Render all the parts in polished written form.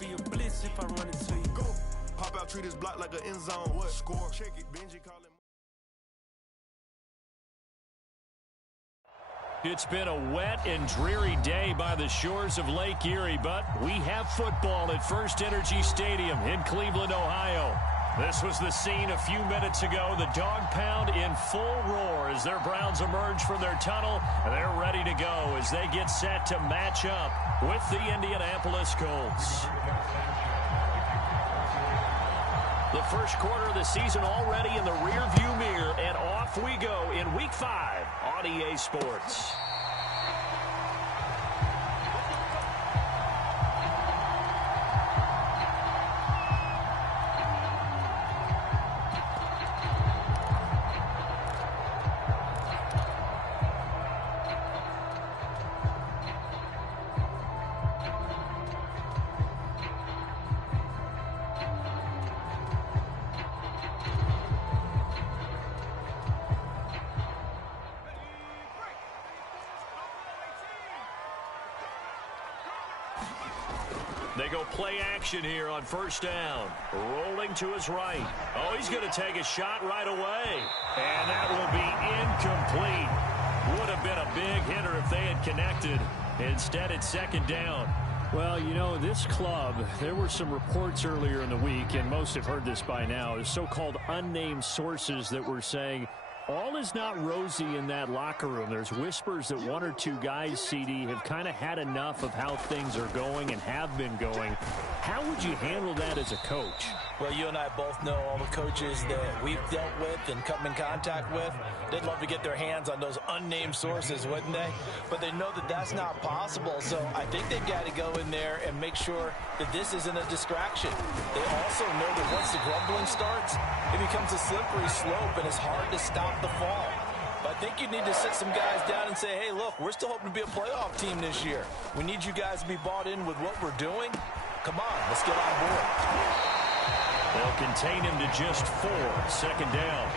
Be a blitz if I run into you. Go. Pop out, treat this block like an end zone. What? Score. Check it. Benji calling. It's been a wet and dreary day by the shores of Lake Erie, but we have football at First Energy Stadium in Cleveland, Ohio. This was the scene a few minutes ago. The dog pound in full roar as their Browns emerge from their tunnel. They're ready to go as they get set to match up with the Indianapolis Colts. The first quarter of the season already in the rearview mirror, and off we go in Week 5 on EA Sports. They go play action here on first down. Rolling to his right. Oh, he's going to take a shot right away. And that will be incomplete. Would have been a big hitter if they had connected. Instead, it's second down. Well, you know, this club, there were some reports earlier in the week, and most have heard this by now, the so-called unnamed sources that were saying all is not rosy in that locker room. There's whispers that one or two guys, CD, have kind of had enough of how things are going and have been going. How would you handle that as a coach? Well, you and I both know all the coaches that we've dealt with and come in contact with. They'd love to get their hands on those unnamed sources, wouldn't they? But they know that that's not possible, so I think they've got to go in there and make sure that this isn't a distraction. They also know that once the grumbling starts, it becomes a slippery slope and it's hard to stop the fall. But I think you need to sit some guys down and say, hey, look, we're still hoping to be a playoff team this year. We need you guys to be bought in with what we're doing. Come on, let's get on board. They'll contain him to just 4. Second down.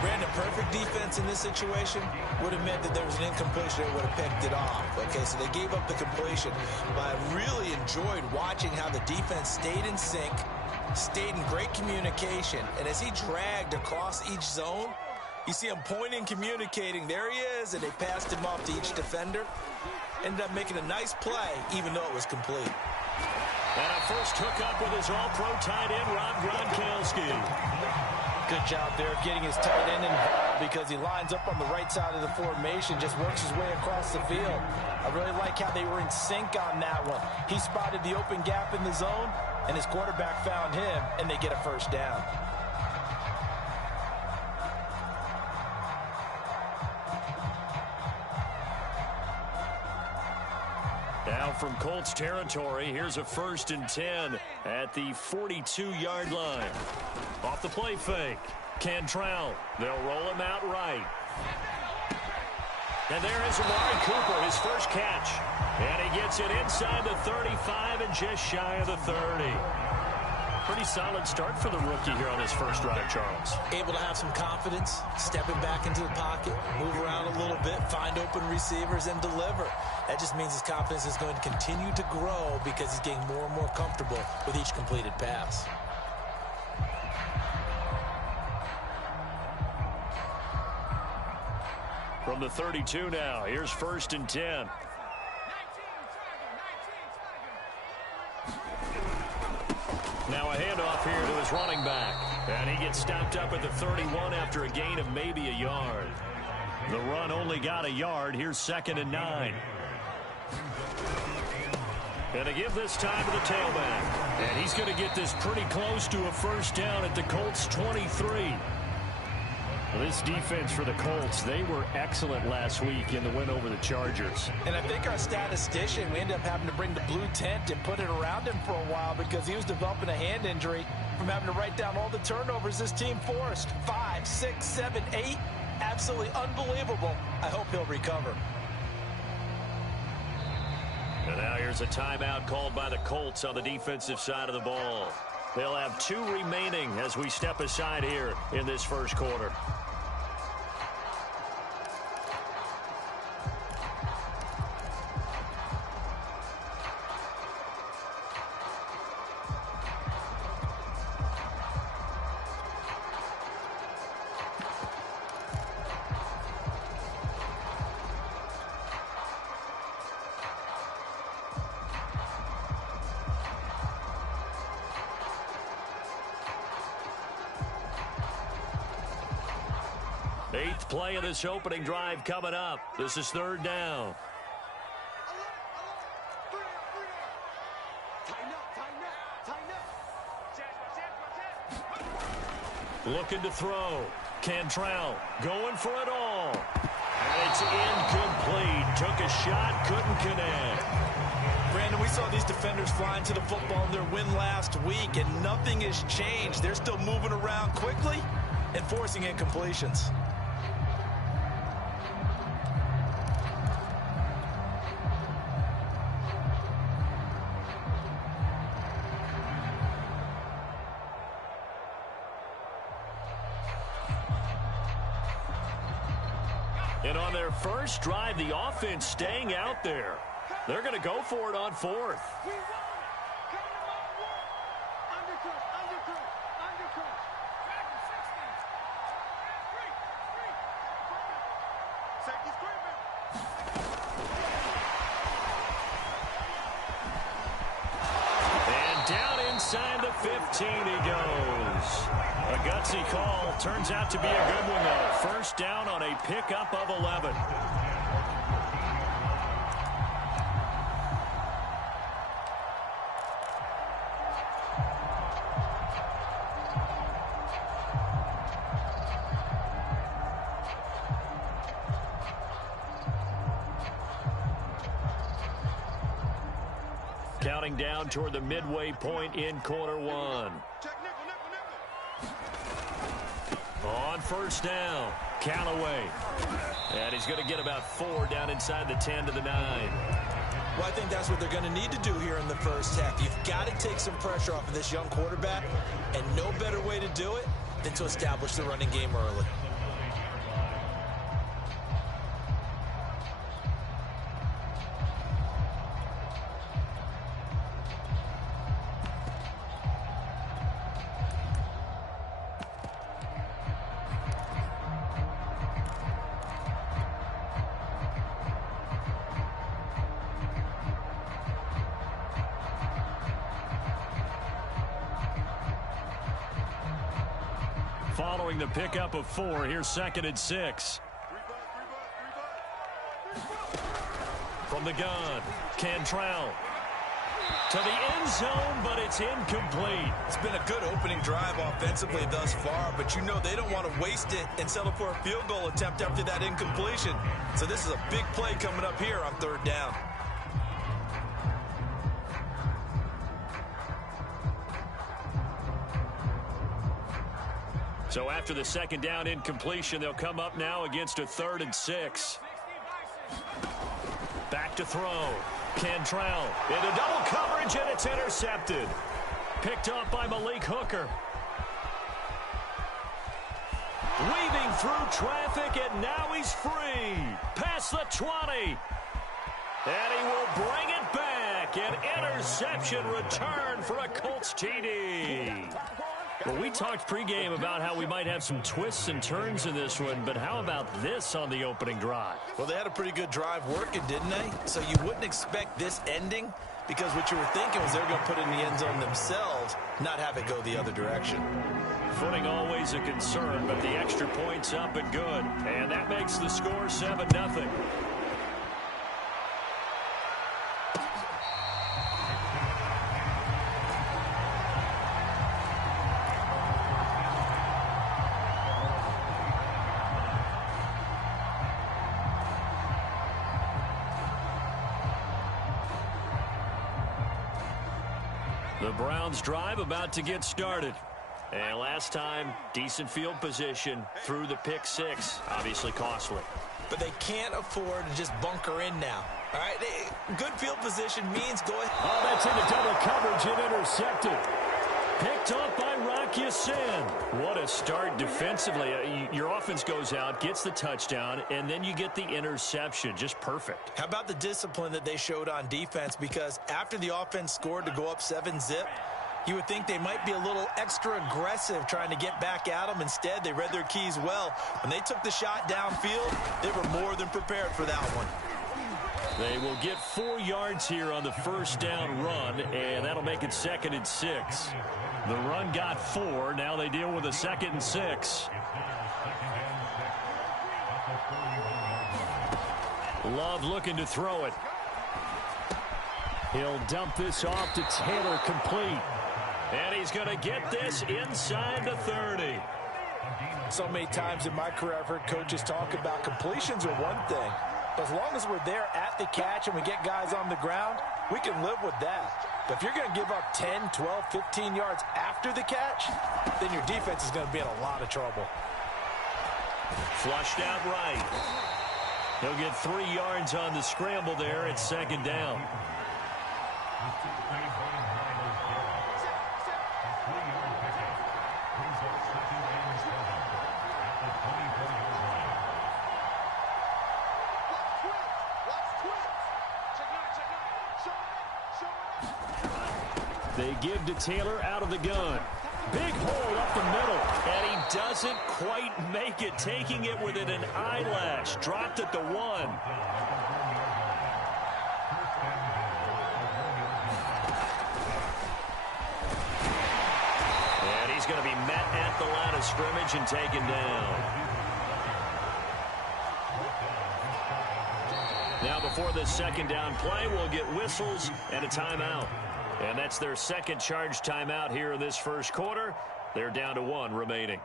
Brandon, perfect defense in this situation would have meant that there was an incompletion that would have picked it off. Okay, so they gave up the completion. But I really enjoyed watching how the defense stayed in sync, stayed in great communication, and as he dragged across each zone, you see him pointing, communicating. There he is, and they passed him off to each defender. Ended up making a nice play, even though it was complete. And a first hookup with his all-pro tight end, Rob Gronkowski. Good job there getting his tight end involved because he lines up on the right side of the formation, just works his way across the field. I really like how they were in sync on that one. He spotted the open gap in the zone, and his quarterback found him, and they get a first down. Now from Colts territory, here's a 1st and 10 at the 42-yard line. Off the play fake. Cantrell. They'll roll him out right. And there is Amari Cooper, his first catch. And he gets it inside the 35 and just shy of the 30. Pretty solid start for the rookie here on his first drive, Charles. Able to have some confidence, stepping back into the pocket, move around a little bit, find open receivers, and deliver. That just means his confidence is going to continue to grow because he's getting more and more comfortable with each completed pass. From the 32 now, here's 1st and 10. Now a handoff here to his running back. And he gets stopped up at the 31 after a gain of maybe a yard. The run only got a yard. Here's 2nd and 9. And to give this time to the tailback. And he's going to get this pretty close to a first down at the Colts 23. Well, this defense for the Colts, they were excellent last week in the win over the Chargers. And I think our statistician, we ended up having to bring the blue tent and put it around him for a while because he was developing a hand injury from having to write down all the turnovers this team forced. 5, 6, 7, 8. Absolutely unbelievable. I hope he'll recover. And now here's a timeout called by the Colts on the defensive side of the ball. They'll have 2 remaining as we step aside here in this first quarter. 8th play of this opening drive coming up. This is 3rd down. Looking to throw. Cantrell going for it all. And it's incomplete. Took a shot, couldn't connect. Brandon, we saw these defenders flying to the football in their win last week, and nothing has changed. They're still moving around quickly and forcing incompletions. And on their first drive, the offense staying out there. They're going to go for it on 4th. And down inside the 15 he goes. A gutsy call. Turns out to be a good one, though. First down on a pickup of 11. Counting down toward the midway point in quarter 1. On first down, Callaway. And he's going to get about 4 down inside the 10 to the 9. Well, I think that's what they're going to need to do here in the first half. You've got to take some pressure off of this young quarterback, and no better way to do it than to establish the running game early. Following the pickup of 4, here's 2nd and 6. From the gun, Cantrell to the end zone, but it's incomplete. It's been a good opening drive offensively thus far, but you know they don't want to waste it and settle for a field goal attempt after that incompletion. So this is a big play coming up here on 3rd down. So after the 2nd down incompletion, they'll come up now against a 3rd and 6. Back to throw. Cantrell into double coverage, and it's intercepted. Picked up by Malik Hooker. Weaving through traffic, and now he's free. Past the 20. And he will bring it back. An interception return for a Colts TD. Well, we talked pregame about how we might have some twists and turns in this one, but how about this on the opening drive? Well, they had a pretty good drive working, didn't they? So you wouldn't expect this ending, because what you were thinking was they were going to put it in the end zone themselves, not have it go the other direction. Footing always a concern, but the extra point's up and good. And that makes the score 7-0. The Browns drive about to get started. And last time, decent field position through the pick 6. Obviously costly. But they can't afford to just bunker in now. All right, good field position means go ahead. Oh, that's into double coverage and intercepted. Picked up by Rock Ya-Sin. What a start defensively. Your offense goes out, gets the touchdown, and then you get the interception. Just perfect. How about the discipline that they showed on defense? Because after the offense scored to go up 7-zip, you would think they might be a little extra aggressive trying to get back at them. Instead, they read their keys well. When they took the shot downfield, they were more than prepared for that one. They will get 4 yards here on the first down run, and that'll make it 2nd and 6. The run got 4. Now they deal with a 2nd and 6. Love looking to throw it. He'll dump this off to Taylor, complete. And he's going to get this inside the 30. So many times in my career, I've heard coaches talk about completions are one thing. But as long as we're there at the catch and we get guys on the ground, we can live with that. But if you're going to give up 10, 12, 15 yards after the catch, then your defense is going to be in a lot of trouble. Flushed out right. He'll get 3 yards on the scramble there at second down. They give to Taylor out of the gun. Big hole up the middle. And he doesn't quite make it, taking it within an eyelash. Dropped at the 1. And he's going to be met at the line of scrimmage and taken down. Now before this second down play, we'll get whistles and a timeout. And that's their second charge timeout here in this first quarter. They're down to 1 remaining.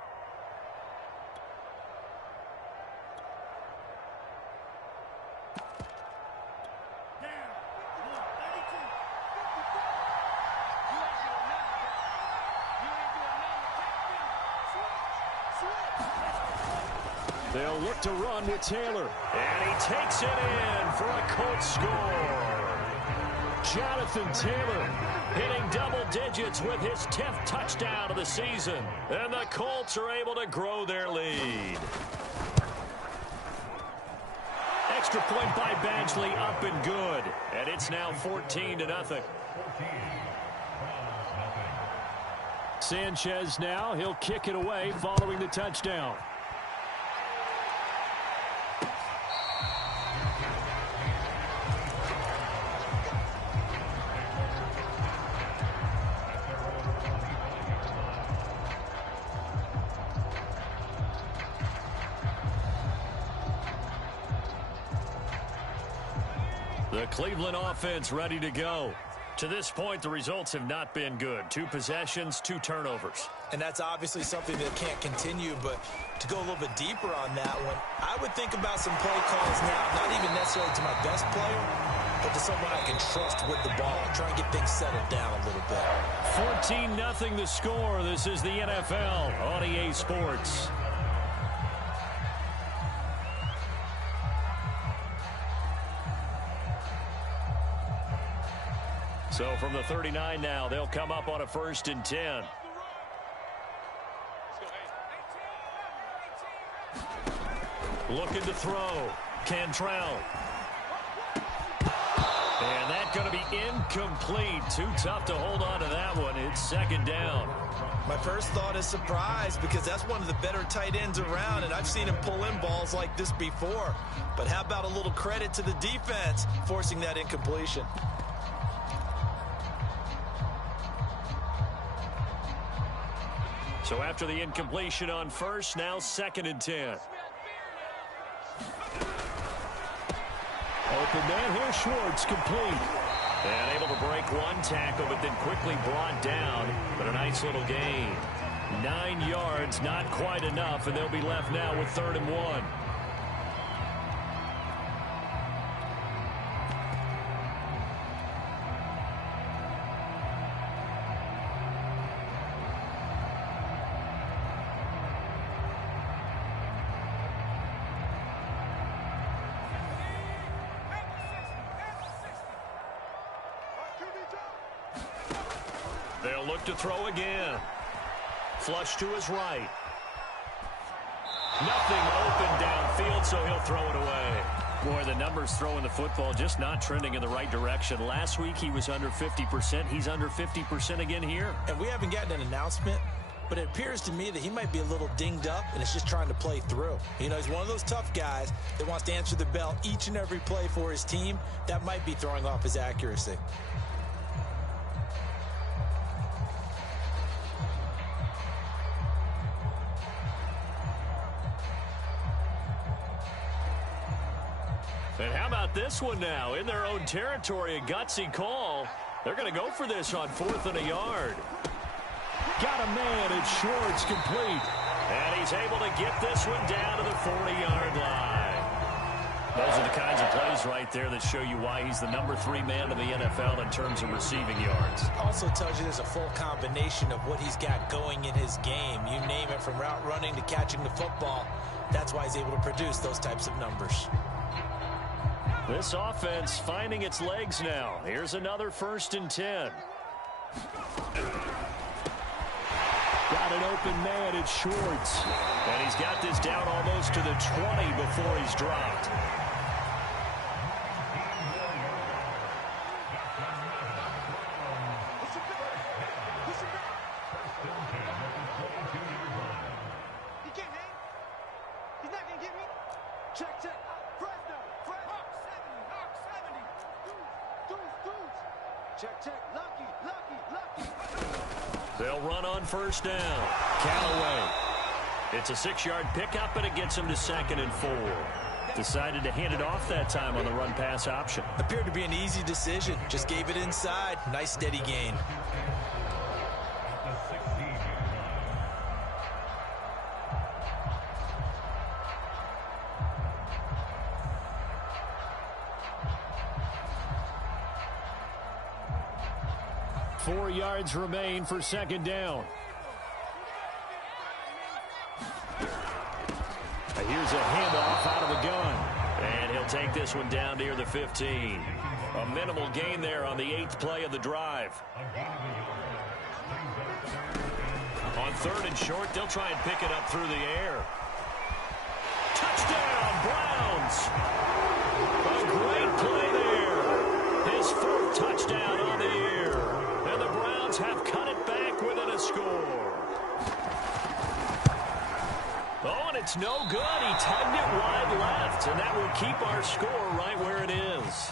They'll look to run with Taylor. And he takes it in for a Colts score. Jonathan Taylor hitting double digits with his 10th touchdown of the season. And the Colts are able to grow their lead. Extra point by Badgley, up and good. And it's now 14-0. Sanchez now, he'll kick it away following the touchdown. The Cleveland offense ready to go. To this point, the results have not been good. 2 possessions, 2 turnovers. And that's obviously something that can't continue, but to go a little bit deeper on that one, I would think about some play calls now, not even necessarily to my best player, but to someone I can trust with the ball. Try and get things settled down a little bit. 14-0 the score. This is the NFL on EA Sports. So from the 39 now, they'll come up on a 1st and 10. Looking to throw. Cantrell. And that's going to be incomplete. Too tough to hold on to that one. It's second down. My first thought is surprise, because that's one of the better tight ends around, and I've seen him pull in balls like this before. But how about a little credit to the defense forcing that incompletion? So after the incompletion on 1st, now 2nd and 10. Open man here, Schwartz, complete. And able to break 1 tackle, but then quickly brought down. But a nice little gain. 9 yards, not quite enough, and they'll be left now with 3rd and 1. They'll look to throw again. Flush to his right. Nothing open downfield, so he'll throw it away. Boy, the numbers throwing the football just not trending in the right direction. Last week he was under 50%. He's under 50% again here. And we haven't gotten an announcement, but it appears to me that he might be a little dinged up and is just trying to play through. You know, he's one of those tough guys that wants to answer the bell each and every play for his team. That might be throwing off his accuracy. And how about this one now? In their own territory, a gutsy call. They're going to go for this on 4th and a yard. Got a man, and Schwartz complete. And he's able to get this one down to the 40-yard line. Those are the kinds of plays right there that show you why he's the number 3 man in the NFL in terms of receiving yards. Also tells you there's a full combination of what he's got going in his game. You name it, from route running to catching the football. That's why he's able to produce those types of numbers. This offense finding its legs now. Here's another 1st and 10. Got an open man, it's Schwartz. And he's got this down almost to the 20 before he's dropped. They'll run on 1st down. Callaway. It's a 6-yard pickup, and it gets him to 2nd and 4. Decided to hand it off that time on the run-pass option. Appeared to be an easy decision. Just gave it inside. Nice, steady gain. Four yards remain for 2nd down. Here's a handoff out of the gun. And he'll take this one down near the 15. A minimal gain there on the 8th play of the drive. On 3rd and short, they'll try and pick it up through the air. Touchdown, Browns! A great play there. His 4th touchdown on the year. And the Browns have cut it back within a score. Oh, and it's no good. He tugged it wide left, and that will keep our score right where it is.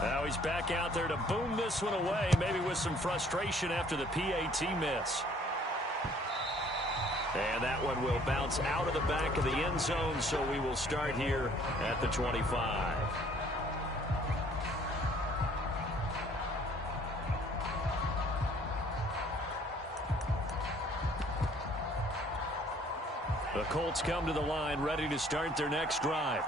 Now he's back out there to boom this one away, maybe with some frustration after the PAT miss. And that one will bounce out of the back of the end zone, so we will start here at the 25. The Colts come to the line, ready to start their next drive.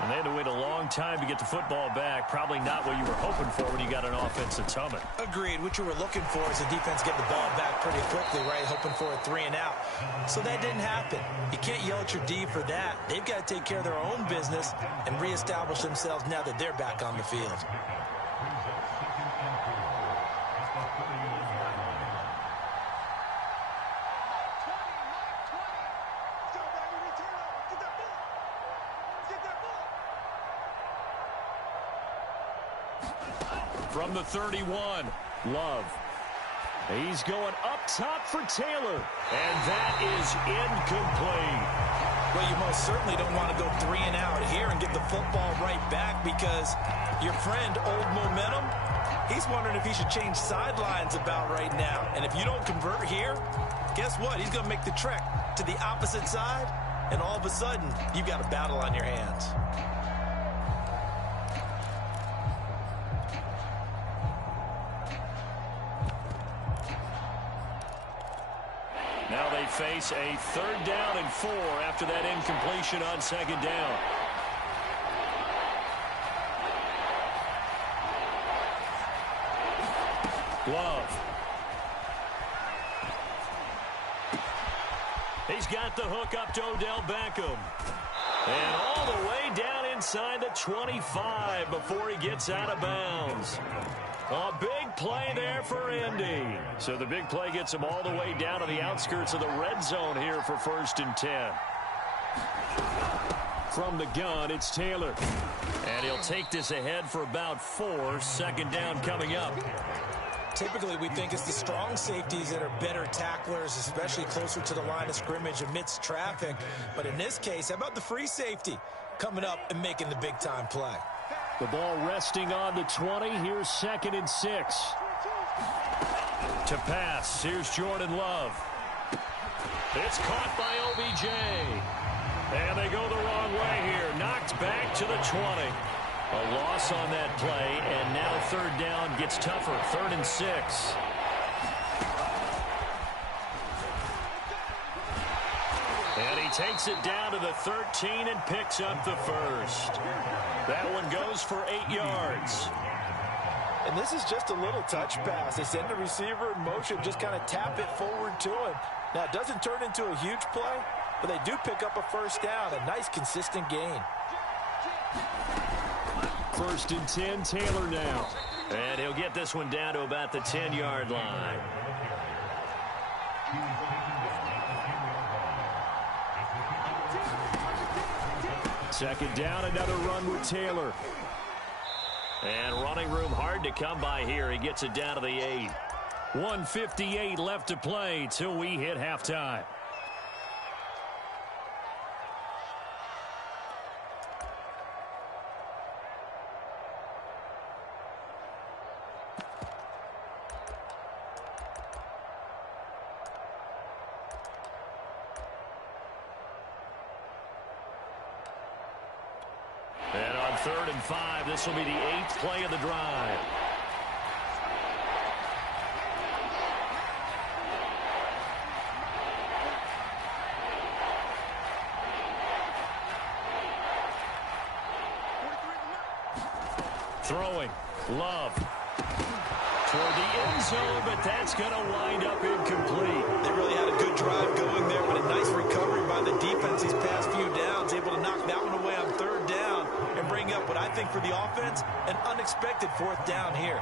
And they had to wait a long time to get the football back. Probably not what you were hoping for when you got an offense that's humming. Agreed. What you were looking for is the defense getting the ball back pretty quickly, right? Hoping for a 3 and out. So that didn't happen. You can't yell at your D for that. They've got to take care of their own business and reestablish themselves now that they're back on the field. From the 31, Love. He's going up top for Taylor. And that is incomplete. Well, you most certainly don't want to go 3 and out here and get the football right back, because your friend, Old Momentum, he's wondering if he should change sidelines about right now. And if you don't convert here, guess what? He's going to make the trek to the opposite side, and all of a sudden, you've got a battle on your hands. Now they face a 3rd down and 4 after that incompletion on 2nd down. Love. He's got the hook up to Odell Beckham. And all the way down inside the 25 before he gets out of bounds. A big play there for Indy. So the big play gets him all the way down to the outskirts of the red zone here for 1st and 10. From the gun, it's Taylor. And he'll take this ahead for about 4. 2nd down coming up. Typically, we think it's the strong safeties that are better tacklers, especially closer to the line of scrimmage amidst traffic. But in this case, how about the free safety coming up and making the big-time play? The ball resting on the 20. Here's 2nd and 6. To pass, here's Jordan Love. It's caught by OBJ. And they go the wrong way here. Knocked back to the 20. A loss on that play, and now third down gets tougher. 3rd and 6. And he takes it down to the 13 and picks up the first. That one goes for 8 yards. And this is just a little touch pass. They send the receiver in motion, just kind of tap it forward to him. Now, it doesn't turn into a huge play, but they do pick up a first down. A nice, consistent gain. 1st and 10, Taylor now. And he'll get this one down to about the 10-yard line. Second down, another run with Taylor. And running room hard to come by here. He gets it down to the 8. 1:58 left to play till we hit halftime. And on 3rd and 5, this will be the 8th play of the drive. Throwing. Love. Toward the end zone, but that's going to wind up incomplete. They really had a good drive going there, but a nice recovery by the defense these past few downs, able to knock that one away on 3rd down and bring up what I think for the offense, an unexpected 4th down here.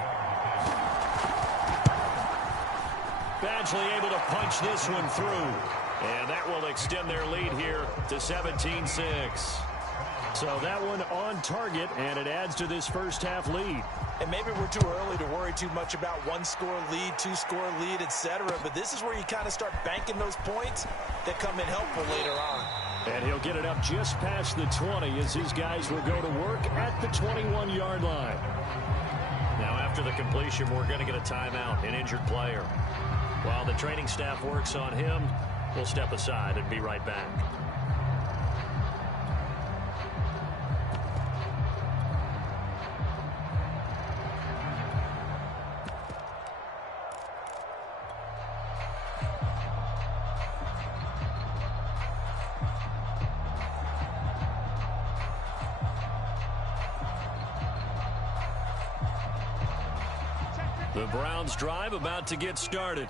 Badgley able to punch this one through. And that will extend their lead here to 17-6. So that one on target, and it adds to this first half lead. And maybe we're too early to worry too much about 1-score lead, 2-score lead, etc. But this is where you kind of start banking those points that come in helpful later on. And he'll get it up just past the 20 as his guys will go to work at the 21-yard line. Now after the completion, we're going to get a timeout, an injured player. While the training staff works on him, we'll step aside and be right back. The Browns drive about to get started.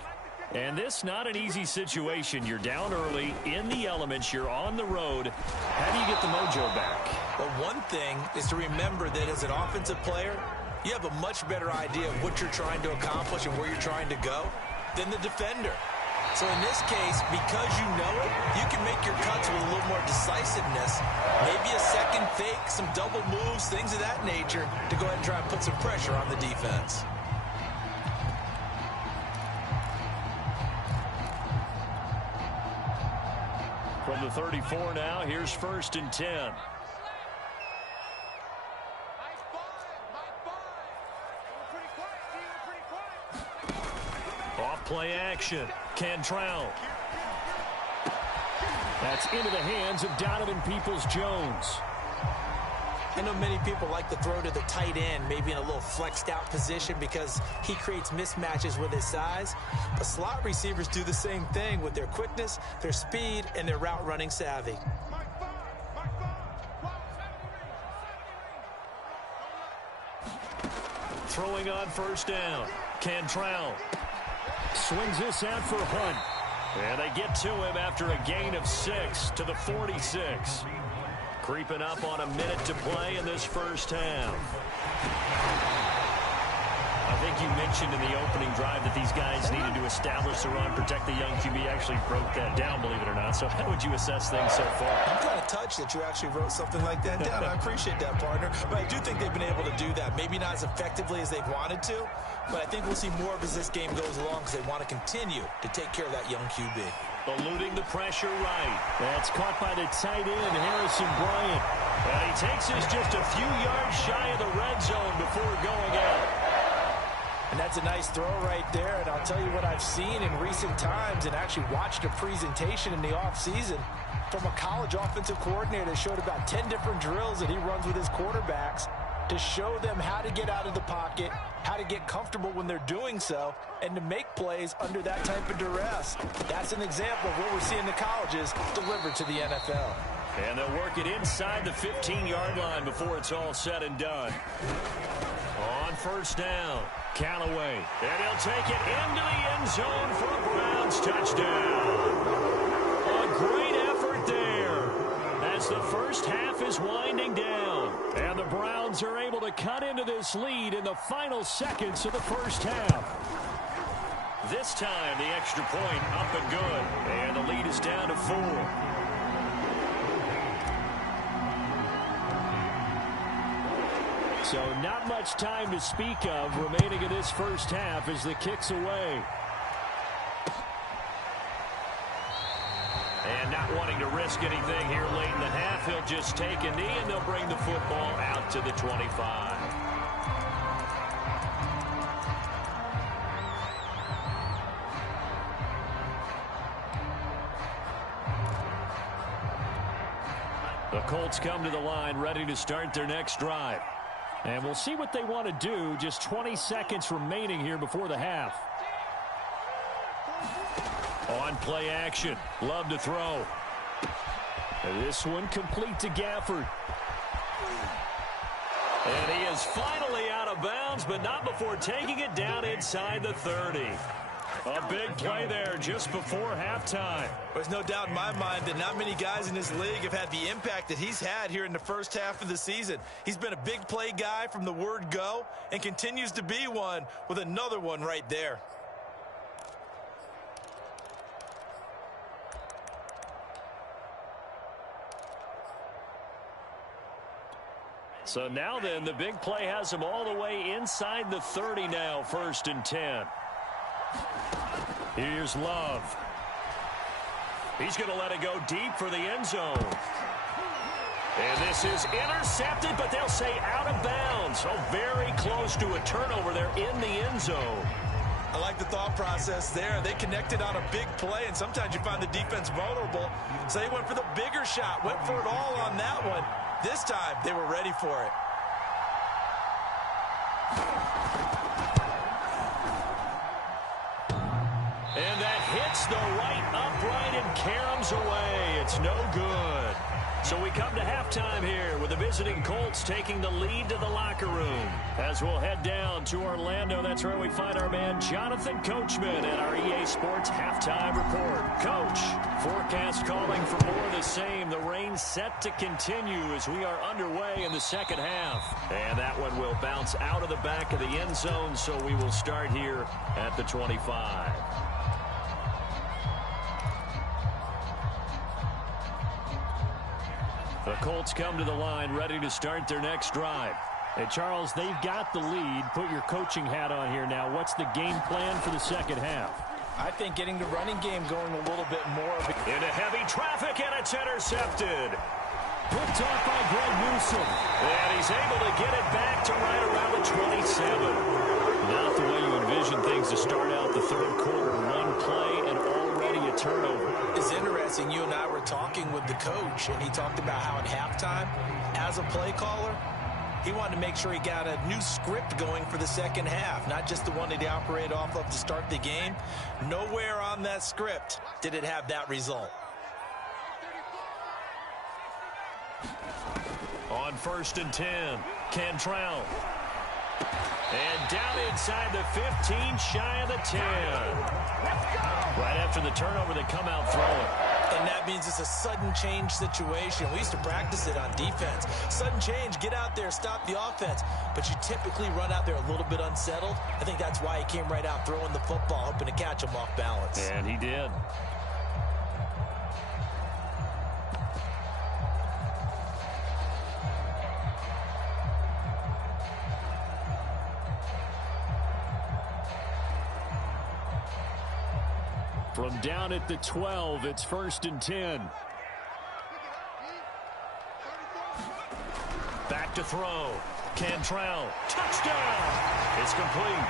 And this not an easy situation. You're down early, in the elements, you're on the road. How do you get the mojo back? Well, one thing is to remember that as an offensive player, you have a much better idea of what you're trying to accomplish and where you're trying to go than the defender. So in this case, because you know it, you can make your cuts with a little more decisiveness. Maybe a second fake, some double moves, things of that nature to go ahead and try and put some pressure on the defense. From the 34 now, here's 1st and 10. Off play action. Cantrell. That's into the hands of Donovan Peoples-Jones. I know many people like to throw to the tight end, maybe in a little flexed out position because he creates mismatches with his size. But slot receivers do the same thing with their quickness, their speed, and their route running savvy. Throwing on 1st down. Cantrell. Swings this out for Hunt. And they get to him after a gain of 6 to the 46. Creeping up on a minute to play in this first half. I think you mentioned in the opening drive that these guys needed to establish the run, protect the young QB. Actually broke that down, believe it or not. So how would you assess things so far? I'm kind of touched that you actually wrote something like that down. I appreciate that, partner. But I do think they've been able to do that. Maybe not as effectively as they've wanted to, but I think we'll see more of as this game goes along because they want to continue to take care of that young QB. Eluding the pressure right. That's caught by the tight end, Harrison Bryant. And he takes us just a few yards shy of the red zone before going out. And that's a nice throw right there. And I'll tell you what I've seen in recent times and actually watched a presentation in the offseason from a college offensive coordinator that showed about 10 different drills that he runs with his quarterbacks to show them how to get out of the pocket, how to get comfortable when they're doing so, and to make plays under that type of duress. That's an example of what we're seeing the colleges delivered to the NFL. And they'll work it inside the 15-yard line before it's all said and done. On first down, Callaway. And he'll take it into the end zone for a Browns touchdown. A great effort there as the first half is winding down. And the Browns are able to cut into this lead in the final seconds of the first half. This time, the extra point up and good. And the lead is down to 4. So not much time to speak of remaining in this first half as the kick's away. And not wanting to risk anything here late in the half, he'll just take a knee and they'll bring the football out to the 25. The Colts come to the line ready to start their next drive. And we'll see what they want to do. Just 20 seconds remaining here before the half. On play action. Love to throw. And this one complete to Gafford. And he is finally out of bounds, but not before taking it down inside the 30. A big play there just before halftime. There's no doubt in my mind that not many guys in this league have had the impact that he's had here in the first half of the season. He's been a big play guy from the word go and continues to be one with another one right there. So now then, the big play has him all the way inside the 30 now, 1st and 10. Here's Love. He's going to let it go deep for the end zone. And this is intercepted, but they'll say out of bounds. So very close to a turnover there in the end zone. I like the thought process there. They connected on a big play, and sometimes you find the defense vulnerable. So they went for the bigger shot, went for it all on that one. This time, they were ready for it. And that hits the right upright and caroms away. It's no good. So we come to halftime here with the visiting Colts taking the lead to the locker room. As we'll head down to Orlando, that's where we find our man Jonathan Coachman at our EA Sports Halftime Report. Coach, forecast calling for more of the same. The rain set to continue as we are underway in the second half. And that one will bounce out of the back of the end zone, so we will start here at the 25. The Colts come to the line ready to start their next drive. Hey, Charles, they've got the lead. Put your coaching hat on here now. What's the game plan for the second half? I think getting the running game going a little bit more. Into heavy traffic, and it's intercepted. Picked off by Greg Newsom. And he's able to get it back to right around the 27. Not the way you envision things to start out the third quarter. One play and already a turnover. It's interesting. You and I were talking with the coach, and he talked about how at halftime, as a play caller, he wanted to make sure he got a new script going for the second half, not just the one that he operated off of to start the game. Nowhere on that script did it have that result. On 1st and 10, Cantrell. And down inside the 15, shy of the 10. Right after the turnover, they come out throwing. And that means it's a sudden change situation. We used to practice it on defense. Sudden change, get out there, stop the offense. But you typically run out there a little bit unsettled. I think that's why he came right out throwing the football, hoping to catch him off balance. And he did. From down at the 12, it's 1st and 10. Back to throw. Cantrell, touchdown. It's complete.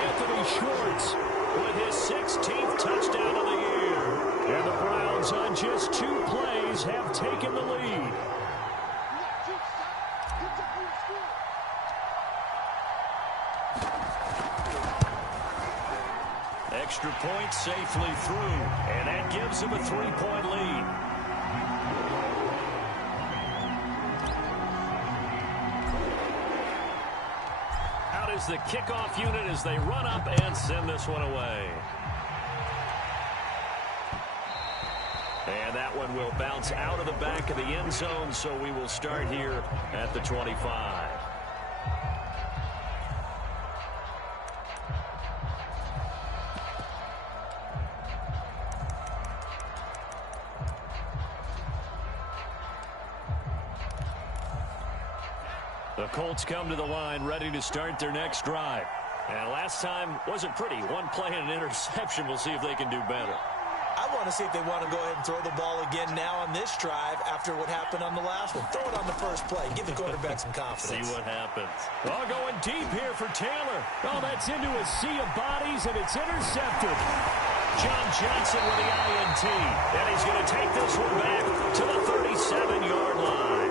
Anthony Schwartz with his 16th touchdown of the year. And the Browns on just 2 plays have taken the lead. Extra point safely through, and that gives them a 3-point lead. Out is the kickoff unit as they run up and send this one away. And that one will bounce out of the back of the end zone, so we will start here at the 25. The Colts come to the line ready to start their next drive. And last time wasn't pretty. 1 play and an interception. We'll see if they can do better. I want to see if they want to go ahead and throw the ball again now on this drive after what happened on the last one. Throw it on the first play. Give the quarterback some confidence. See what happens. Well, going deep here for Taylor. Oh, that's into a sea of bodies, and it's intercepted. John Johnson with the INT. And he's going to take this one back to the 37-yard line.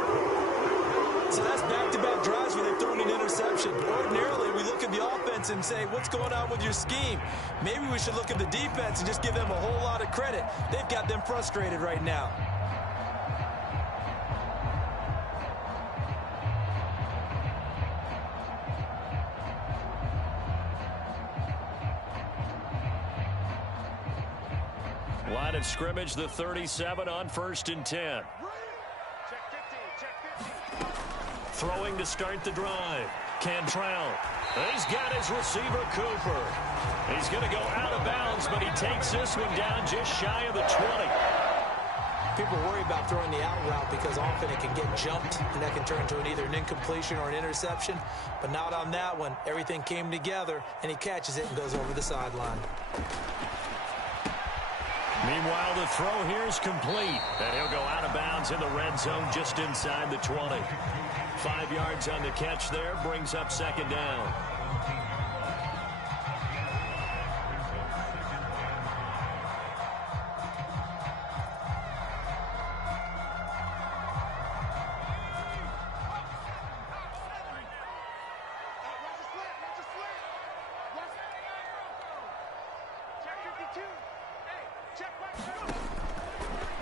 So that's back-to-back drives where they've thrown an interception. Ordinarily, we look at the offense and say, what's going on with your scheme? Maybe we should look at the defense and just give them a whole lot of credit. They've got them frustrated right now. Line of scrimmage, the 37 on 1st and 10. Throwing to start the drive. Cantrell. He's got his receiver, Cooper. He's going to go out of bounds, but he takes this one down just shy of the 20. People worry about throwing the out route because often it can get jumped, and that can turn into either an incompletion or an interception. But not on that one. Everything came together, and he catches it and goes over the sideline. Meanwhile, the throw here is complete. And he'll go out of bounds in the red zone just inside the 20. 5 yards on the catch there, brings up 2nd down.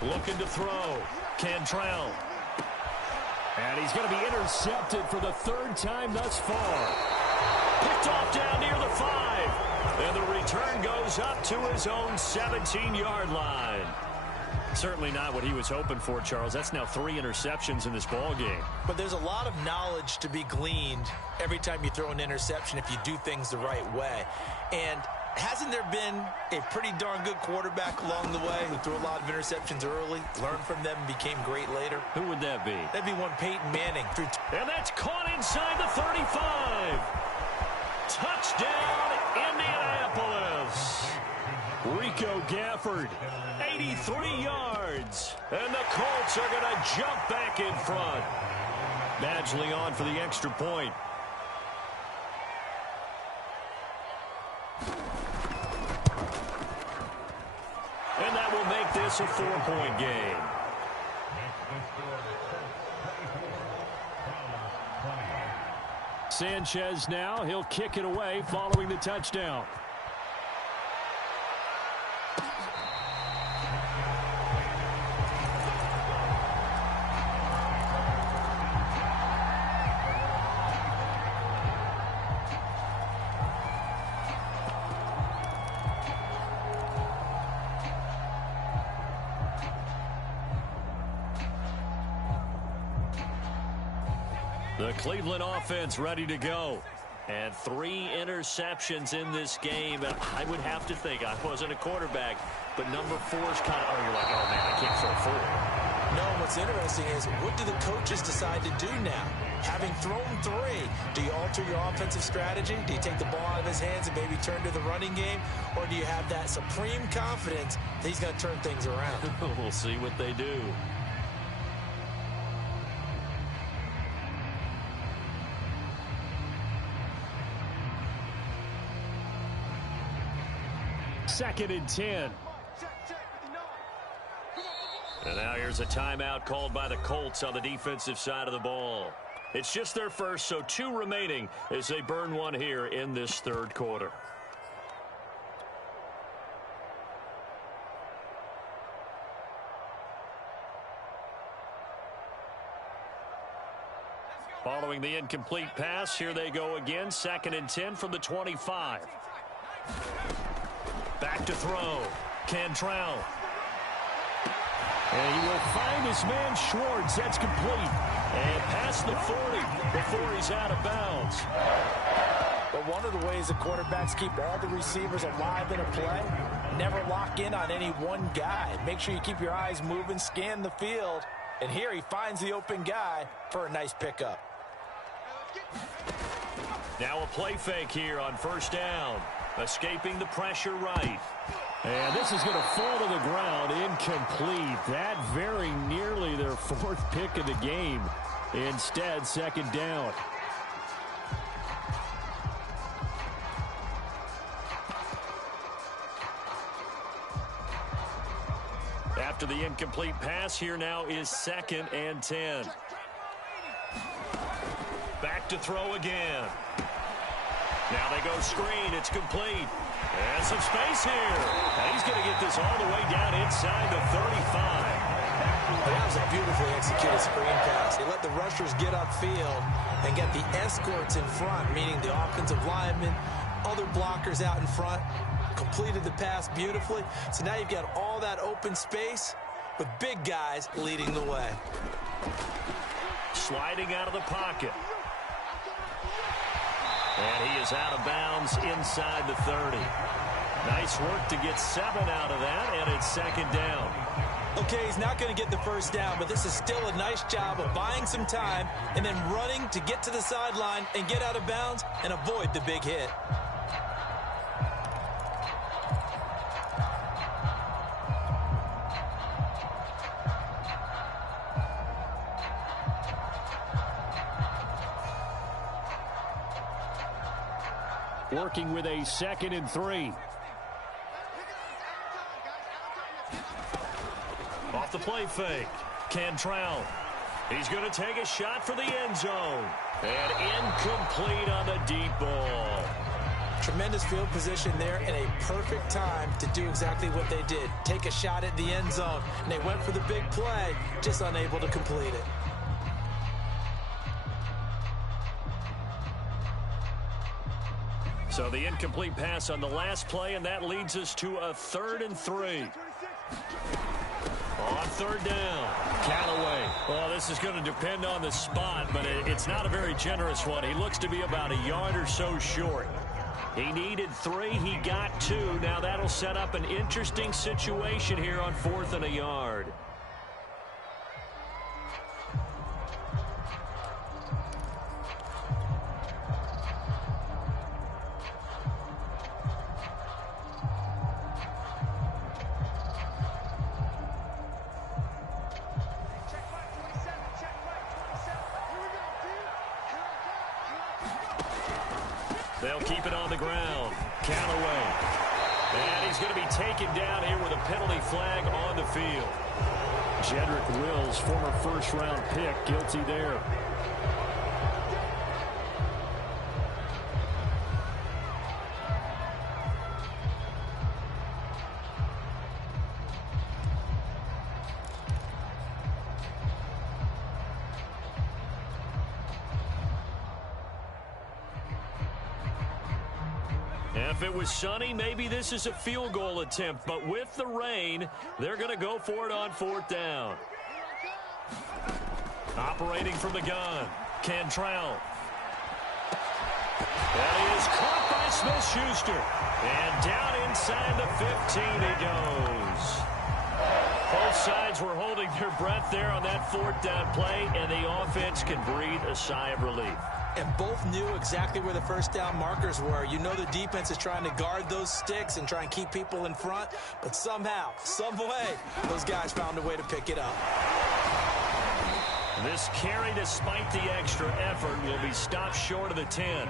Looking to throw. Cantrell. And he's going to be intercepted for the 3rd time thus far. Picked off down near the 5. And the return goes up to his own 17-yard line. Certainly not what he was hoping for, Charles. That's now 3 interceptions in this ball game. But there's a lot of knowledge to be gleaned every time you throw an interception if you do things the right way. And hasn't there been a pretty darn good quarterback along the way who threw a lot of interceptions early, learned from them, and became great later? Who would that be? That'd be one Peyton Manning. And that's caught inside the 35. Touchdown, Indianapolis. Rico Gafford. 83 yards. And the Colts are going to jump back in front. Badgley on for the extra point. And that will make this a 4-point game. Sanchez now. He'll kick it away following the touchdown. The Cleveland offense ready to go. And 3 interceptions in this game. I would have to think, I wasn't a quarterback, but number 4's kind of, you're like, oh man, I can't throw 4. No, what's interesting is what do the coaches decide to do now? Having thrown 3, do you alter your offensive strategy? Do you take the ball out of his hands and maybe turn to the running game? Or do you have that supreme confidence that he's going to turn things around? We'll see what they do. 2nd and 10. And now here's a timeout called by the Colts on the defensive side of the ball. It's just their first, so 2 remaining as they burn one here in this 3rd quarter. Following the incomplete pass, here they go again. 2nd and 10 from the 25. Back to throw. Cantrell. And he will find his man Schwartz. That's complete. And past the 40 before he's out of bounds. But one of the ways the quarterbacks keep all the receivers alive in a play, never lock in on any one guy. Make sure you keep your eyes moving, scan the field. And here he finds the open guy for a nice pickup. Now a play fake here on 1st down. Escaping the pressure right. And this is going to fall to the ground, incomplete. That very nearly their 4th pick of the game. Instead, 2nd down. After the incomplete pass, here now is 2nd and 10. Back to throw again. Now they go screen. It's complete. And some space here. And he's going to get this all the way down inside the 35. That was a beautifully executed screen pass. They let the rushers get upfield and get the escorts in front, meaning the offensive linemen, other blockers out in front. Completed the pass beautifully. So now you've got all that open space with big guys leading the way. Sliding out of the pocket. And he is out of bounds inside the 30. Nice work to get 7 out of that, and it's 2nd down. Okay, he's not going to get the 1st down, but this is still a nice job of buying some time and then running to get to the sideline and get out of bounds and avoid the big hit. Working with a 2nd and 3. Off the play fake. Cantrell. He's going to take a shot for the end zone. And incomplete on the deep ball. Tremendous field position there and a perfect time to do exactly what they did. Take a shot at the end zone. And they went for the big play, just unable to complete it. So the incomplete pass on the last play, and that leads us to a 3rd and 3. On 3rd down, Callaway. Well, this is going to depend on the spot, but it's not a very generous one. He looks to be about a yard or so short. He needed 3. He got 2. Now that'll set up an interesting situation here on 4th and a yard. They'll keep it on the ground. Callaway. And he's going to be taken down here with a penalty flag on the field. Jedrick Wills, former 1st-round pick, guilty there. If it was sunny, maybe this is a field goal attempt. But with the rain, they're going to go for it on 4th down. Operating from the gun, Cantrell. That is caught by Smith-Schuster. And down inside the 15 he goes. Both sides were holding their breath there on that 4th down play, and the offense can breathe a sigh of relief. And both knew exactly where the 1st down markers were. You know the defense is trying to guard those sticks and try and keep people in front. But somehow, some way, those guys found a way to pick it up. This carry, despite the extra effort, will be stopped short of the 10.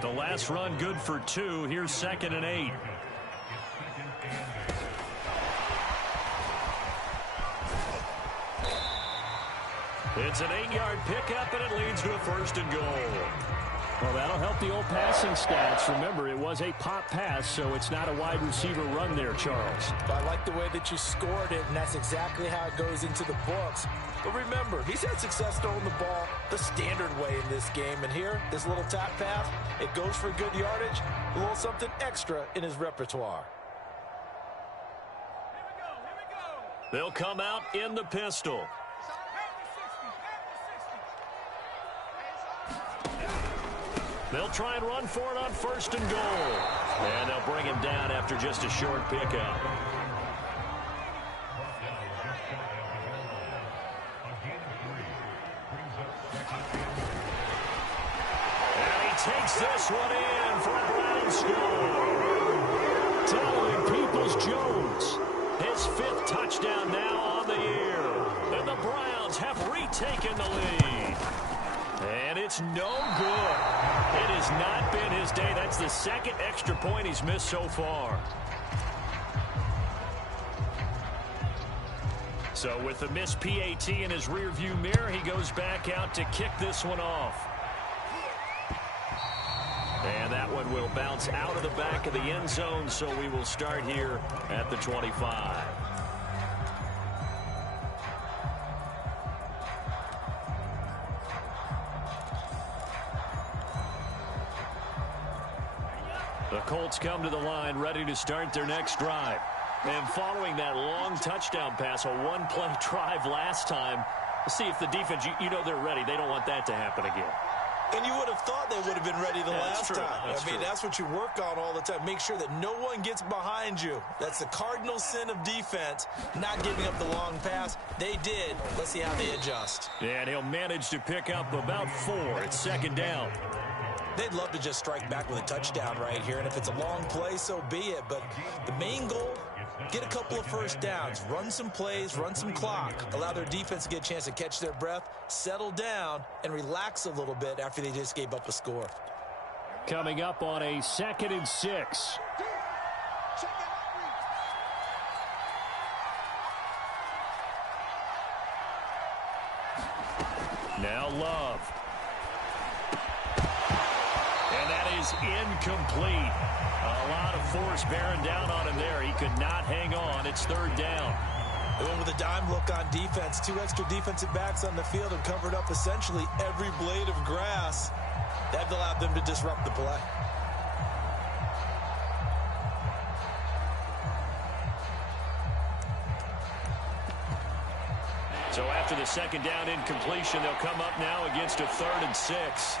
The last run good for 2. Here's 2nd and 8. It's an 8-yard pickup, and it leads to a 1st and goal. Well, that'll help the old passing stats. Remember, it was a pop pass, so it's not a wide receiver run there, Charles. I like the way that you scored it, and that's exactly how it goes into the books. But remember, he's had success throwing the ball the standard way in this game. And here, this little tap pass, it goes for good yardage, a little something extra in his repertoire. They'll come out in the pistol. They'll try and run for it on 1st and goal. And they'll bring him down after just a short pickup. And he takes this one in for a Brown score. Donovan Peoples-Jones. His 5th touchdown now on the year. And the Browns have retaken the lead. And it's no good. It has not been his day. That's the 2nd extra point he's missed so far. So with the missed PAT in his rearview mirror, he goes back out to kick this one off. And that one will bounce out of the back of the end zone, so we will start here at the 25. The Colts come to the line ready to start their next drive. And following that long touchdown pass, a one-play drive last time, see if the defense, you know they're ready. They don't want that to happen again. And you would have thought they would have been ready the last time. I mean, that's what you work on all the time. Make sure that no one gets behind you. That's the cardinal sin of defense, not giving up the long pass. They did. Let's see how they adjust. And he'll manage to pick up about 4. It's 2nd down. They'd love to just strike back with a touchdown right here, and if it's a long play, so be it. But the main goal, get a couple of 1st downs, run some plays, run some clock, allow their defense to get a chance to catch their breath, settle down, and relax a little bit after they just gave up a score. Coming up on a 2nd and 6. Now Love. And that is incomplete. A lot of force bearing down on him there. He could not hang on. It's 3rd down. They went with a dime look on defense. 2 extra defensive backs on the field and covered up essentially every blade of grass. That allowed them to disrupt the play. So after the 2nd down incompletion, they'll come up now against a 3rd and 6.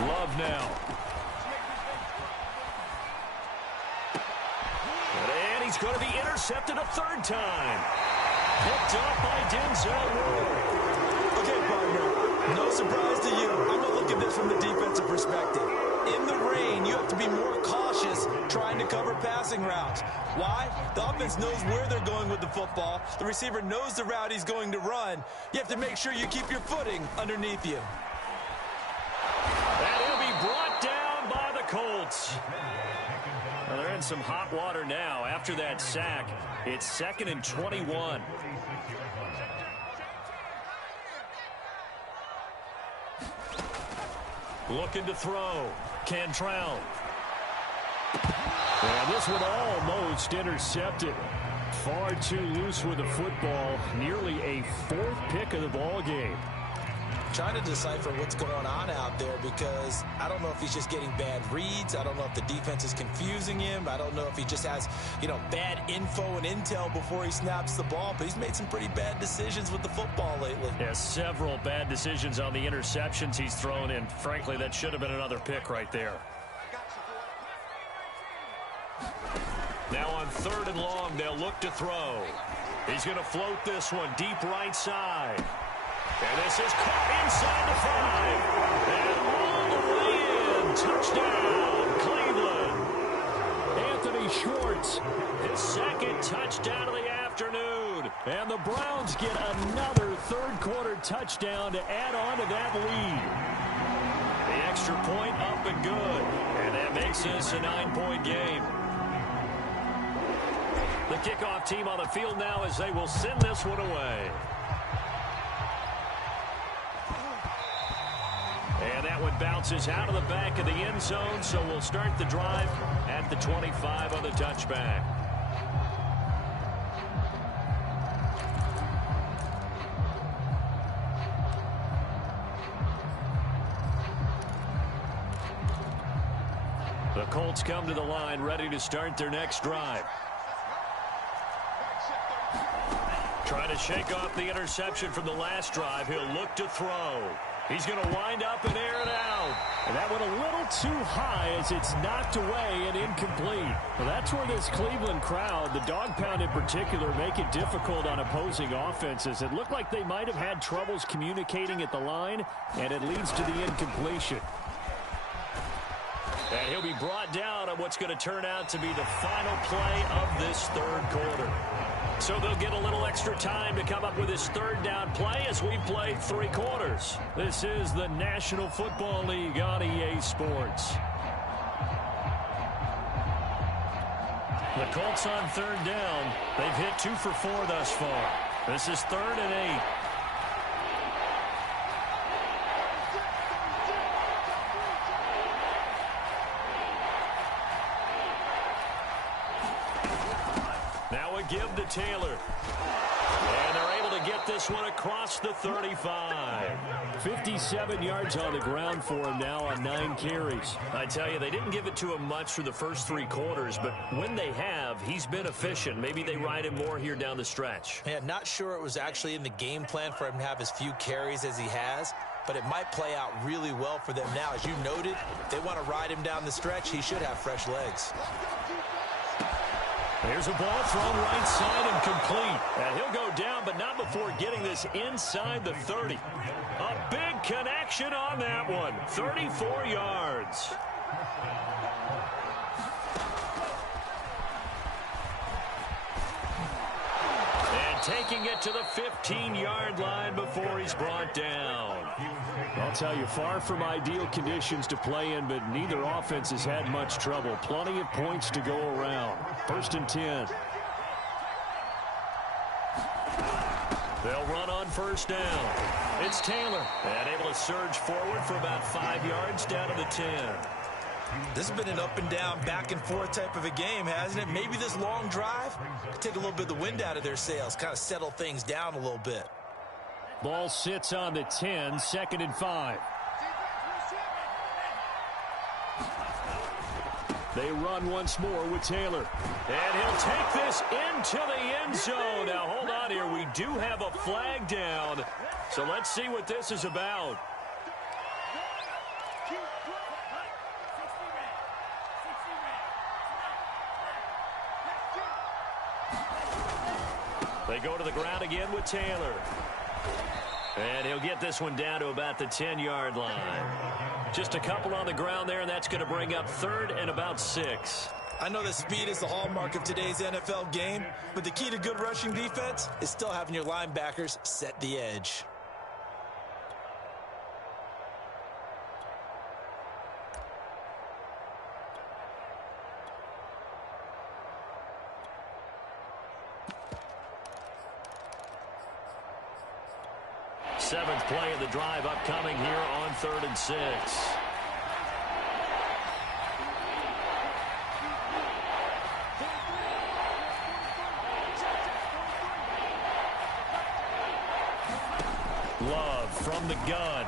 Love now. And he's going to be intercepted a 3rd time. Picked up by Denzel Ward. Okay, partner, no surprise to you. I'm going to look at this from the defensive perspective. In the rain, you have to be more cautious trying to cover passing routes. Why? The offense knows where they're going with the football. The receiver knows the route he's going to run. You have to make sure you keep your footing underneath you. And he'll be brought down by the Colts. Well, they're in some hot water now. After that sack, it's 2nd and 21. Looking to throw. Cantrell. And this one almost intercepted. Far too loose with the football. Nearly a 4th pick of the ball game. Trying to decipher what's going on out there because I don't know if he's just getting bad reads. I don't know if the defense is confusing him. I don't know if he just has, bad info and intel before he snaps the ball. But he's made some pretty bad decisions with the football lately. Yeah, several bad decisions on the interceptions he's thrown in. Frankly, that should have been another pick right there. Now on 3rd and long, they'll look to throw. He's going to float this one deep right side. And this is caught inside the 5. And all the way in. Touchdown, Cleveland. Anthony Schwartz, his 2nd touchdown of the afternoon. And the Browns get another 3rd quarter touchdown to add on to that lead. The extra point up and good. And that makes this a 9-point game. The kickoff team on the field now as they will send this one away. And that one bounces out of the back of the end zone, so we'll start the drive at the 25 on the touchback. The Colts come to the line, ready to start their next drive. Trying to shake off the interception from the last drive. He'll look to throw. He's going to wind up and air it out. And that went a little too high as it's knocked away and incomplete. Well, that's where this Cleveland crowd, the dog pound in particular, make it difficult on opposing offenses. It looked like they might have had troubles communicating at the line, and it leads to the incompletion. And he'll be brought down on what's going to turn out to be the final play of this third quarter. So they'll get a little extra time to come up with his third down play as we've played 3 quarters. This is the National Football League on EA Sports. The Colts on third down. They've hit 2 for 4 thus far. This is 3rd and 8. Give to Taylor. And they're able to get this one across the 35. 57 yards on the ground for him now on 9 carries. I tell you, they didn't give it to him much for the first 3 quarters, but when they have, he's been efficient. Maybe they ride him more here down the stretch. Yeah, not sure it was actually in the game plan for him to have as few carries as he has, but it might play out really well for them now. As you noted, they want to ride him down the stretch. He should have fresh legs. There's a ball thrown right side and complete. And he'll go down, but not before getting this inside the 30. A big connection on that one. 34 yards. And taking it to the 15-yard line before he's brought down. I'll tell you, far from ideal conditions to play in, but neither offense has had much trouble. Plenty of points to go around. 1st and 10. They'll run on 1st down. It's Taylor. And able to surge forward for about 5 yards down to the 10. This has been an up and down, back and forth type of a game, hasn't it? Maybe this long drive could take a little bit of the wind out of their sails, kind of settle things down a little bit. Ball sits on the 10, 2nd and 5. They run once more with Taylor. And he'll take this into the end zone. Now, hold on here. We do have a flag down. So let's see what this is about. They go to the ground again with Taylor. And he'll get this one down to about the 10-yard line. Just a couple on the ground there, and that's going to bring up 3rd and about 6. I know that speed is the hallmark of today's NFL game, but the key to good rushing defense is still having your linebackers set the edge. Seventh play of the drive upcoming here on 3rd and 6. Love from the gun.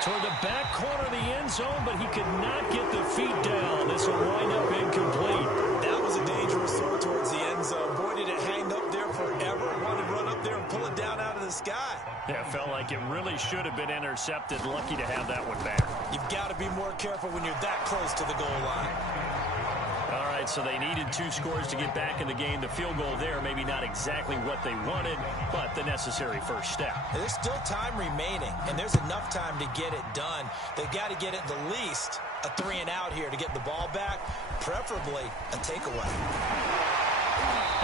Toward the back corner of the end zone, but he could not get the feet down. This will wind up incomplete. That was a dangerous throw towards the end zone. Boy, did it hang up there forever. Wanted to run up there and pull it down out of the sky. Yeah, it felt like it really should have been intercepted. Lucky to have that one back. You've got to be more careful when you're that close to the goal line. All right, so they needed 2 scores to get back in the game. The field goal there, maybe not exactly what they wanted, but the necessary first step. There's still time remaining, and there's enough time to get it done. They've got to get it the least a 3 and out here to get the ball back, preferably a takeaway.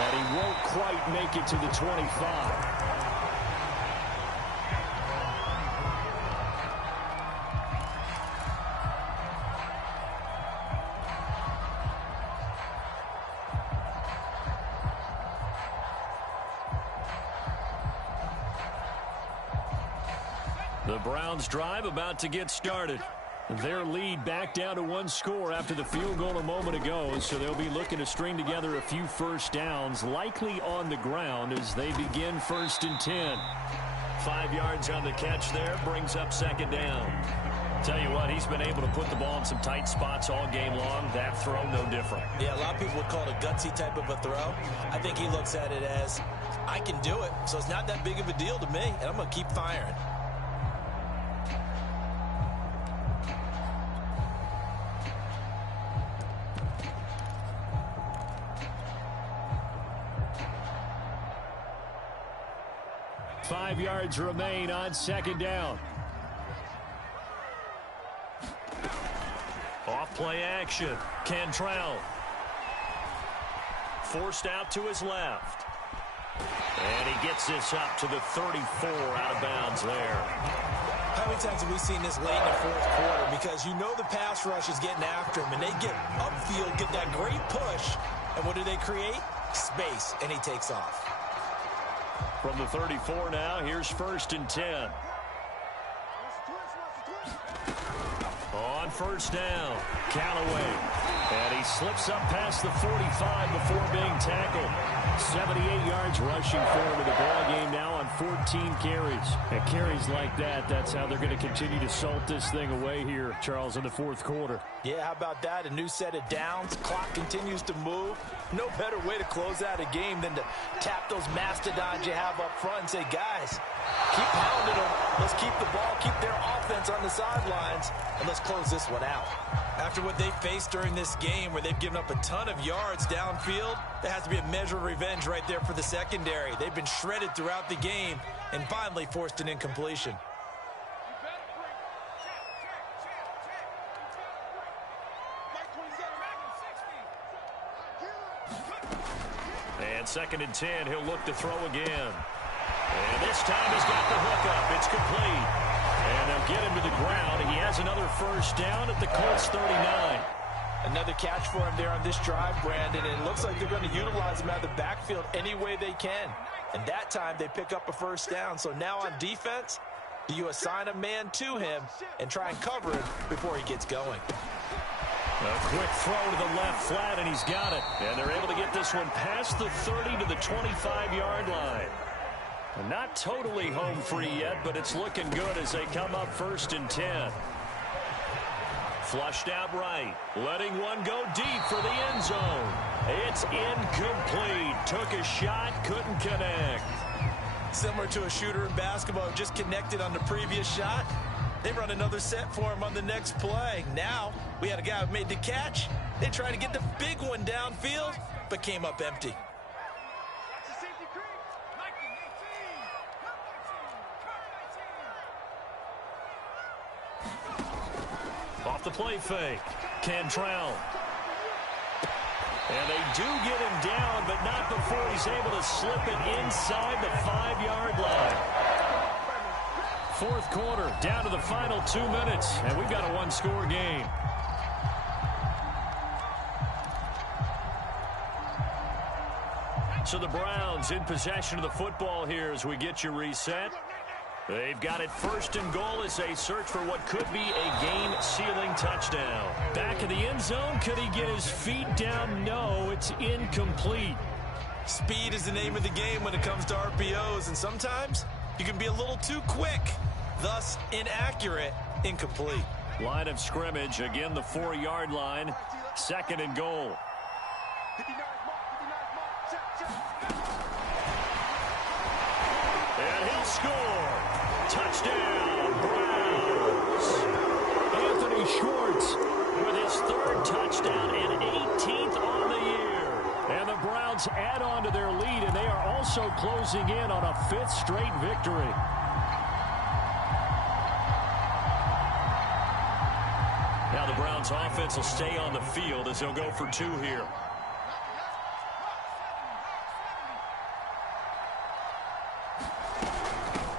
And he won't quite make it to the 25. The Browns drive about to get started. Their lead back down to one score after the field goal a moment ago, so they'll be looking to string together a few first downs, likely on the ground as they begin 1st and 10. 5 yards on the catch there, brings up 2nd down. Tell you what, he's been able to put the ball in some tight spots all game long. That throw, no different. Yeah, a lot of people would call it a gutsy type of a throw. I think he looks at it as, I can do it, so it's not that big of a deal to me, and I'm going to keep firing. Five yards remain on 2nd down. Off play action. Cantrell. Forced out to his left. And he gets this up to the 34 out of bounds there. How many times have we seen this late in the 4th quarter? Because you know the pass rush is getting after him, and they get upfield, get that great push. And what do they create? Space, and he takes off. From the 34 now, here's 1st and 10. On 1st down, Callaway. And he slips up past the 45 before being tackled. 78 yards rushing forward to the ball game now on 14 carries. And carries like that, that's how they're going to continue to salt this thing away here, Charles, in the 4th quarter. Yeah, how about that? A new set of downs. Clock continues to move. No better way to close out a game than to tap those mastodons you have up front and say, guys, keep pounding them. Let's keep the ball, keep their offense on the sidelines, and let's close this one out. After what they faced during this game where they've given up a ton of yards downfield, there has to be a measure of revenge right there for the secondary. They've been shredded throughout the game and finally forced an incompletion. And 2nd and 10, he'll look to throw again. And this time he's got the hook up. It's complete. And they'll get him to the ground. He has another 1st down at the Colts 39. Another catch for him there on this drive, Brandon. And it looks like they're going to utilize him out of the backfield any way they can. And that time they pick up a 1st down. So now on defense, do you assign a man to him and try and cover him before he gets going? A quick throw to the left flat, and he's got it. And they're able to get this one past the 30 to the 25-yard line. Not totally home free yet, but it's looking good as they come up 1st and 10. Flushed out right. Letting one go deep for the end zone. It's incomplete. Took a shot, couldn't connect. Similar to a shooter in basketball, just connected on the previous shot. They run another set for him on the next play. Now, we had a guy who made the catch. They tried to get the big one downfield, but came up empty. Off the play fake. Cantrell. And they do get him down, but not before he's able to slip it inside the 5-yard line. 4th quarter, down to the final 2 minutes, and we've got a one-score game. So the Browns in possession of the football here as we get you reset. They've got it 1st and goal as they search for what could be a game-sealing touchdown. Back in the end zone, could he get his feet down? No, it's incomplete. Speed is the name of the game when it comes to RPOs, and sometimes you can be a little too quick, thus inaccurate, incomplete. Line of scrimmage, again the 4-yard line, 2nd and goal. And he'll score. Touchdown, Browns. Anthony Schwartz with his 3rd touchdown and 18th on the year. And the Browns add on to their lead, and they are also closing in on a 5th straight victory. Now the Browns offense will stay on the field as they'll go for 2 here.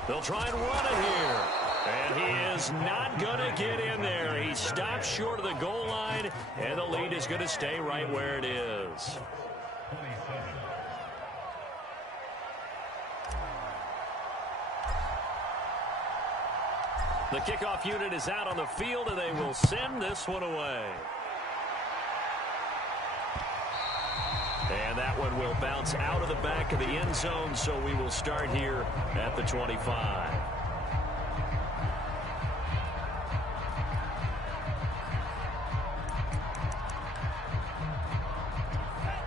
They'll try and run it here. And he is not going to get in there. He stops short of the goal line, and the lead is going to stay right where it is. The kickoff unit is out on the field, and they will send this one away. And that one will bounce out of the back of the end zone, so we will start here at the 25.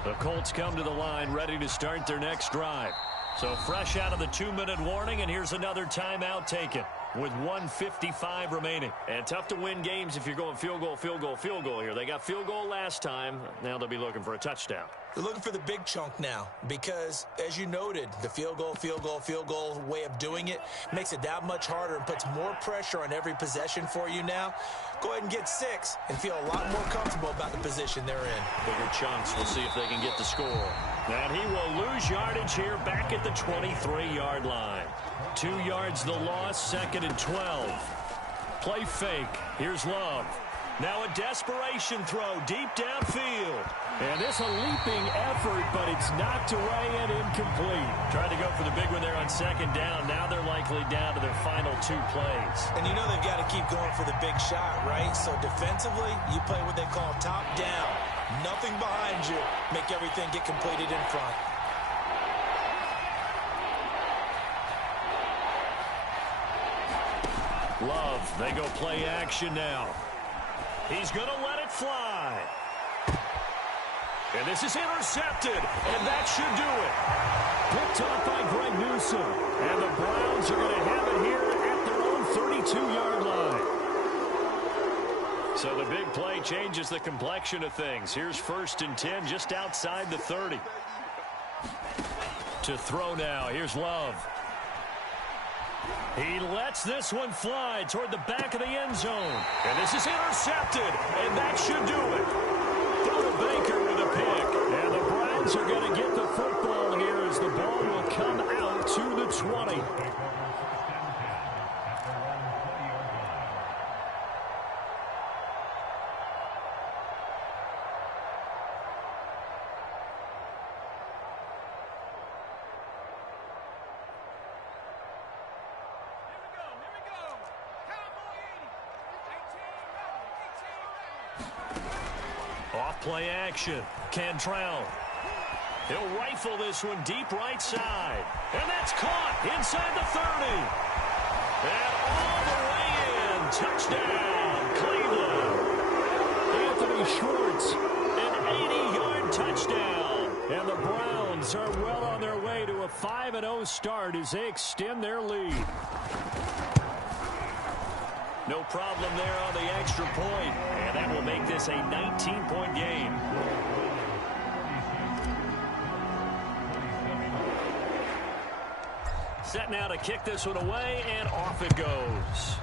The Colts come to the line, ready to start their next drive. So fresh out of the 2-minute warning, and here's another timeout taken with 1:55 remaining. And tough to win games if you're going field goal, field goal, field goal here. They got field goal last time. Now they'll be looking for a touchdown. They're looking for the big chunk now because, as you noted, the field goal way of doing it makes it that much harder and puts more pressure on every possession for you now. Go ahead and get 6 and feel a lot more comfortable about the position they're in. Bigger chunks. We'll see if they can get the score. And he will lose yardage here back at the 23-yard line. 2 yards the loss, 2nd and 12. Play fake. Here's Love. Now a desperation throw deep downfield. And this a leaping effort, but it's knocked away and incomplete. Tried to go for the big one there on 2nd down. Now they're likely down to their final 2 plays. And you know they've got to keep going for the big shot, right? So defensively, you play what they call top down. Nothing behind you. Make everything get completed in front. Love, they go play action now. He's going to let it fly. And this is intercepted, and that should do it. Picked off by Greg Newsom. And the Browns are going to have it here at their own 32-yard line. So the big play changes the complexion of things. Here's 1st and 10 just outside the 30. To throw now, here's Love. He lets this one fly toward the back of the end zone. And this is intercepted, and that should do it. Throw to Baker with a pick. And the Browns are going to get the football here as the ball will come out to the 20. Play action. Cantrell. He'll rifle this one deep right side. And that's caught inside the 30. And all the way in. Touchdown, Cleveland. Anthony Schwartz, an 80-yard touchdown. And the Browns are well on their way to a 5-0 start as they extend their lead. No problem there on the extra point. And that will make this a 19-point game. Set now to kick this one away, and off it goes.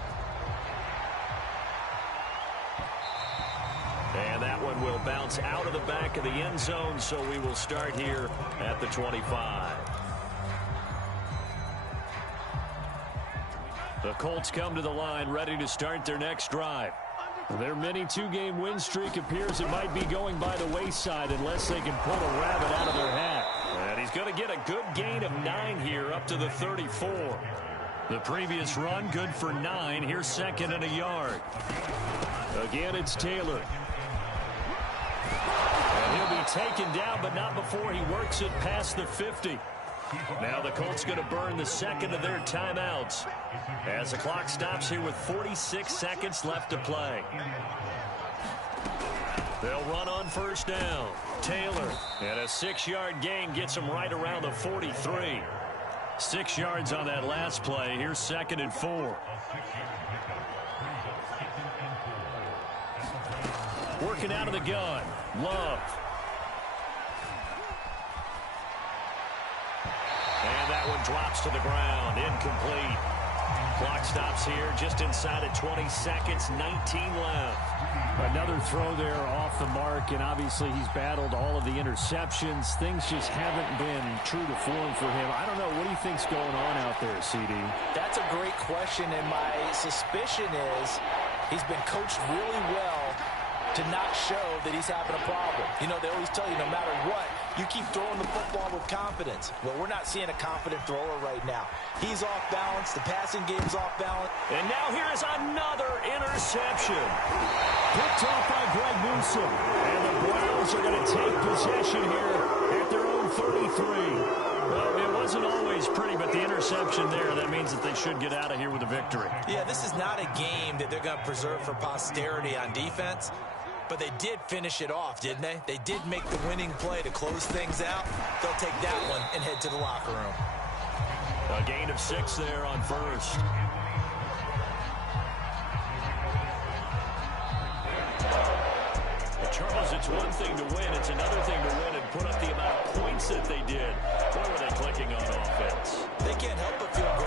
And that one will bounce out of the back of the end zone, so we will start here at the 25. The Colts come to the line, ready to start their next drive. Their mini 2-game win streak appears it might be going by the wayside unless they can pull a rabbit out of their hat. And he's going to get a good gain of 9 here up to the 34. The previous run good for 9. Here's 2nd and a yard. Again, it's Taylor. And he'll be taken down, but not before he works it past the 50. Now the Colts going to burn the 2nd of their timeouts as the clock stops here with 46 seconds left to play. They'll run on 1st down. Taylor, and a 6-yard gain gets him right around the 43. 6 yards on that last play. Here's 2nd and 4. Working out of the gun. Love. And that one drops to the ground. Incomplete. Clock stops here just inside of 20 seconds. 19 left. Another throw there off the mark, and obviously he's battled all of the interceptions. Things just haven't been true to form for him. I don't know. What do you think's going on out there, CD? That's a great question, and my suspicion is he's been coached really well to not show that he's having a problem. You know, they always tell you no matter what, You keep throwing the football with confidence. Well, we're not seeing a confident thrower right now. He's off balance. The passing game's off balance. And now here is another interception. Picked off by Greg Newsom. And the Browns are going to take possession here at their own 33. Well, it wasn't always pretty, but the interception there, that means that they should get out of here with a victory. Yeah, this is not a game that they're going to preserve for posterity on defense, but they did finish it off, didn't they? They did make the winning play to close things out. They'll take that one and head to the locker room. A gain of 6 there on first. Charles, it's one thing to win. It's another thing to win and put up the amount of points that they did. Boy, were they clicking on offense. They can't help but feel great.